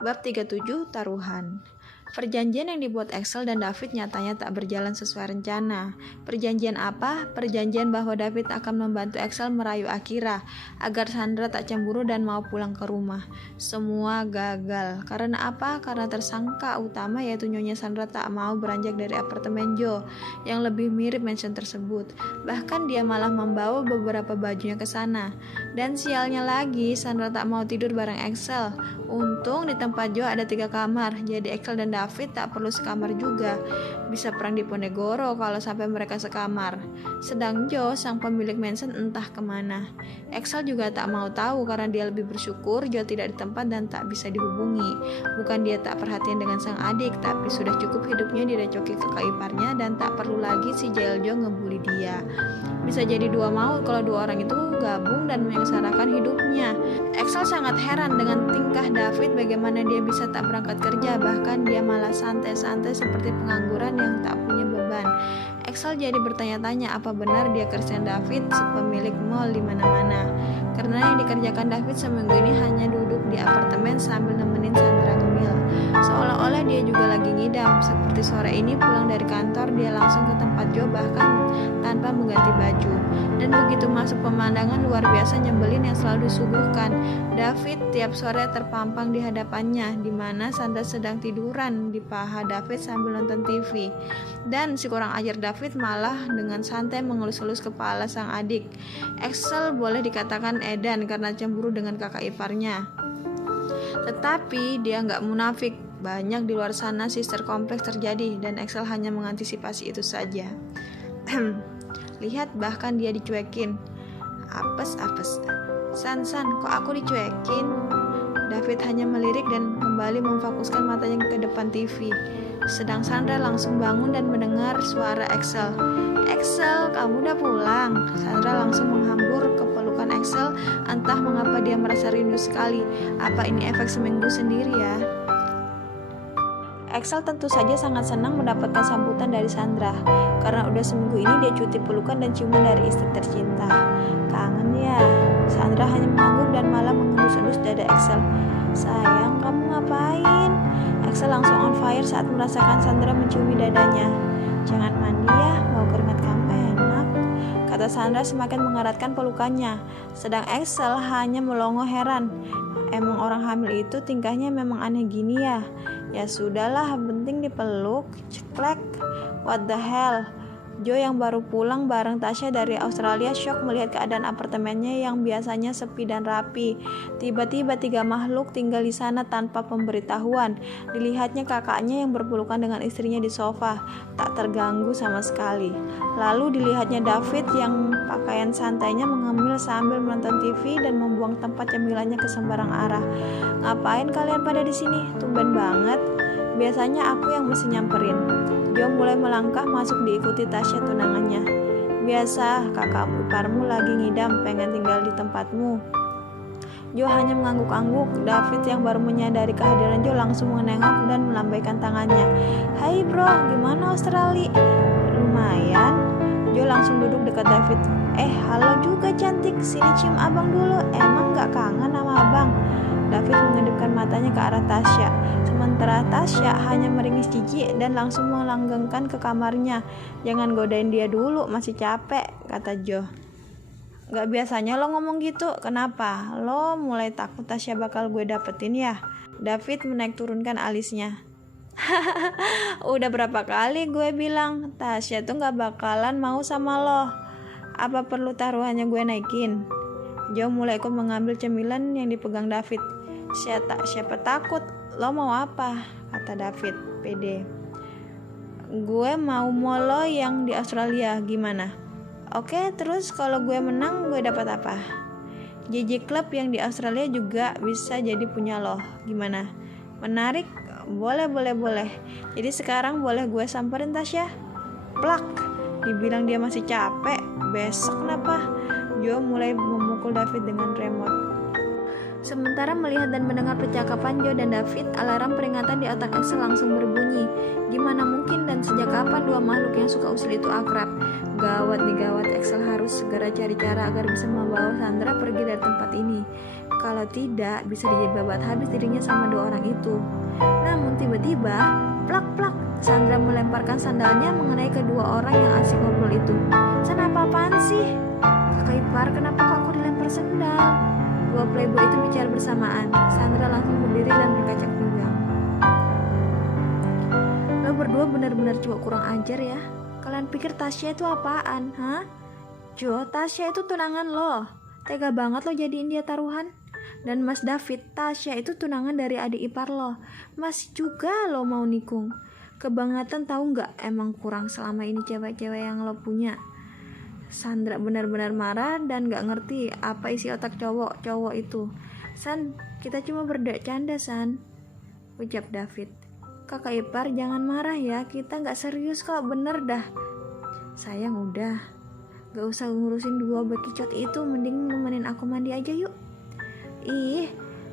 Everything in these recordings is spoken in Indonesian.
Bab 37 Taruhan. Perjanjian yang dibuat Axel dan David nyatanya tak berjalan sesuai rencana. Perjanjian apa? Perjanjian bahwa David akan membantu Axel merayu Akira agar Sandra tak cemburu dan mau pulang ke rumah. Semua gagal. Karena apa? Karena tersangka utama yaitu Nyonya Sandra tak mau beranjak dari apartemen Joe yang lebih mirip mansion tersebut. Bahkan dia malah membawa beberapa bajunya ke sana. Dan sialnya lagi, Sandra tak mau tidur bareng Axel. Untung di tempat Joe ada 3 kamar, jadi Axel dan David tak perlu sekamar juga. Bisa perang di Ponegoro kalau sampai mereka sekamar. Sedang Joe, sang pemilik mansion, entah kemana. Axel juga tak mau tahu karena dia lebih bersyukur Joe tidak di tempat dan tak bisa dihubungi. Bukan dia tak perhatian dengan sang adik, tapi sudah cukup hidupnya direcoki kakak iparnya dan tak perlu lagi si Jail Joe ngebully dia. Bisa jadi 2 maut kalau 2 orang itu gabung dan menyengsarakan hidupnya. Axel sangat heran dengan tingkah David, bagaimana dia bisa tak berangkat kerja, bahkan dia malah santai-santai seperti pengangguran yang tak punya beban. Axel jadi bertanya-tanya apa benar dia Christian David, pemilik mall di mana-mana. Karena yang dikerjakan David seminggu ini hanya duduk di apartemen sambil nemenin Sandra ngemil. Seolah-olah dia juga lagi ngidam. Seperti sore ini pulang dari kantor, dia langsung ke tempat Joe bahkan tanpa mengganti baju. Dan begitu masuk pemandangan luar biasa nyebelin yang selalu disuguhkan. David tiap sore terpampang di hadapannya, di mana Sandra sedang tiduran di paha David sambil nonton TV. Dan si kurang ajar David malah dengan santai mengelus-elus kepala sang adik. Axel boleh dikatakan edan karena cemburu dengan kakak iparnya. Tetapi dia nggak munafik. Banyak di luar sana sister kompleks terjadi dan Axel hanya mengantisipasi itu saja. Lihat, bahkan dia dicuekin. Apes. San, kok aku dicuekin? David hanya melirik dan kembali memfokuskan matanya ke depan TV. Sedang Sandra langsung bangun dan mendengar suara Axel. Axel, kamu udah pulang? Sandra langsung menghambur ke pelukan Axel. Entah mengapa dia merasa rindu sekali. Apa ini efek seminggu sendiri ya? Axel tentu saja sangat senang mendapatkan sambutan dari Sandra, karena udah seminggu ini dia cuti pelukan dan ciuman dari istri tercinta. Kangen ya? Sandra hanya mengangguk dan malah mengelus-elus dada Axel. Sayang, kamu ngapain? Axel langsung on fire saat merasakan Sandra menciumi dadanya. Jangan mandi ya, bau keringat kamu enak, kata Sandra semakin mengeratkan pelukannya. Sedang Axel hanya melongo heran. Emang orang hamil itu tingkahnya memang aneh gini ya? Ya sudahlah, penting dipeluk. Ceklek. What the hell? Joe yang baru pulang bareng Tasya dari Australia syok melihat keadaan apartemennya yang biasanya sepi dan rapi. Tiba-tiba 3 makhluk tinggal di sana tanpa pemberitahuan. Dilihatnya kakaknya yang berpelukan dengan istrinya di sofa, tak terganggu sama sekali. Lalu dilihatnya David yang pakaian santainya mengemil sambil menonton TV dan membuang tempat cemilannya ke sembarang arah. Ngapain kalian pada di sini? Tumben banget. Biasanya aku yang mesti nyamperin. Joe mulai melangkah masuk diikuti Tasya tunangannya. Biasa, kakakmu iparmu lagi ngidam pengen tinggal di tempatmu. Joe hanya mengangguk-angguk. David yang baru menyadari kehadiran Joe langsung menengok dan melambaikan tangannya. Hai bro, gimana Australia? Lumayan. Joe langsung duduk dekat David. Halo juga cantik, sini cium abang dulu. Emang gak kangen sama abang? David mengedipkan matanya ke arah Tasya. Sementara Tasya hanya meringis jijik dan langsung melanggengkan ke kamarnya. Jangan godain dia dulu, masih capek, kata Joe. Gak biasanya lo ngomong gitu, kenapa? Lo mulai takut Tasya bakal gue dapetin ya? David menaik turunkan alisnya. Udah berapa kali gue bilang Tasya tuh gak bakalan mau sama lo. Apa perlu taruhannya gue naikin? Joe mulai ikut mengambil cemilan yang dipegang David. Siapa takut? Lo mau apa? Kata David pede. Gue mau molo yang di Australia, gimana? Oke, terus kalau gue menang gue dapat apa? JJ Club yang di Australia juga bisa jadi punya lo, gimana? Menarik? Boleh. Jadi sekarang boleh gue samperin Tasya? Plak. Dibilang dia masih capek. Besok kenapa? Joe mulai memukul David dengan remote. Sementara melihat dan mendengar percakapan Joe dan David, alarm peringatan di otak Axel langsung berbunyi. Gimana mungkin dan sejak kapan 2 makhluk yang suka usil itu akrab? Gawat. Axel harus segera cari cara agar bisa membawa Sandra pergi dari tempat ini. Kalau tidak, bisa dibabat habis dirinya sama dua orang itu. Namun tiba-tiba, plak-plak, Sandra melemparkan sandalnya mengenai kedua orang yang asik ngobrol itu. San, apa-apaan sih? Kakak ipar, kenapa kok aku dilempar sendal? Dua playboy itu bicara bersamaan. Sandra langsung berdiri dan berkacak pinggang. Lo berdua benar-benar cuma kurang ajar ya. Kalian pikir Tasya itu apaan, hah? Jo, Tasya itu tunangan lo. Tega banget lo jadiin dia taruhan. Dan Mas David, Tasya itu tunangan dari adik ipar lo. Masih juga lo mau nikung. Kebangetan tahu nggak? Emang kurang selama ini cewek-cewek yang lo punya. Sandra benar-benar marah dan gak ngerti apa isi otak cowok itu. San, kita cuma bercanda San, ucap David. Kakak ipar jangan marah ya, kita gak serius kok, bener dah. Sayang udah, gak usah ngurusin dua bekicot itu, mending nemenin aku mandi aja yuk. Ih,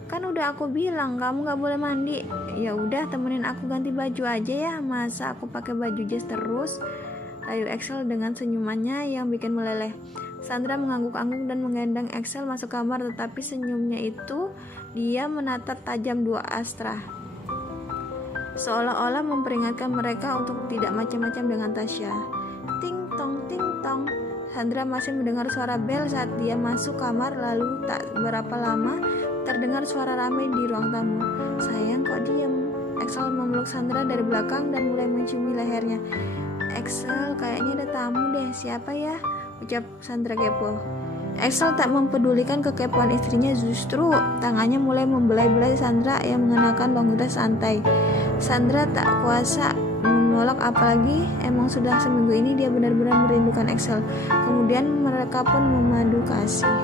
kan udah aku bilang kamu gak boleh mandi. Ya udah, temenin aku ganti baju aja ya, masa aku pakai baju jas terus? Layu Axel dengan senyumannya yang bikin meleleh. Sandra mengangguk-angguk dan menggendong Axel masuk kamar, tetapi senyumnya itu dia menatap tajam dua Astra, seolah-olah memperingatkan mereka untuk tidak macam-macam dengan Tasya. Ting tong, ting tong. Sandra masih mendengar suara bel saat dia masuk kamar, lalu tak berapa lama terdengar suara ramai di ruang tamu. Sayang kok diem? Axel memeluk Sandra dari belakang dan mulai menciumi lehernya. Axel, kayaknya ada tamu deh, siapa ya? Ucap Sandra kepo. Axel tak mempedulikan kekepoan istrinya, justru tangannya mulai membelai-belai Sandra yang mengenakan bangkuda santai. Sandra tak kuasa menolak, apalagi emang sudah seminggu ini dia benar-benar merindukan Axel. Kemudian mereka pun memadu kasih.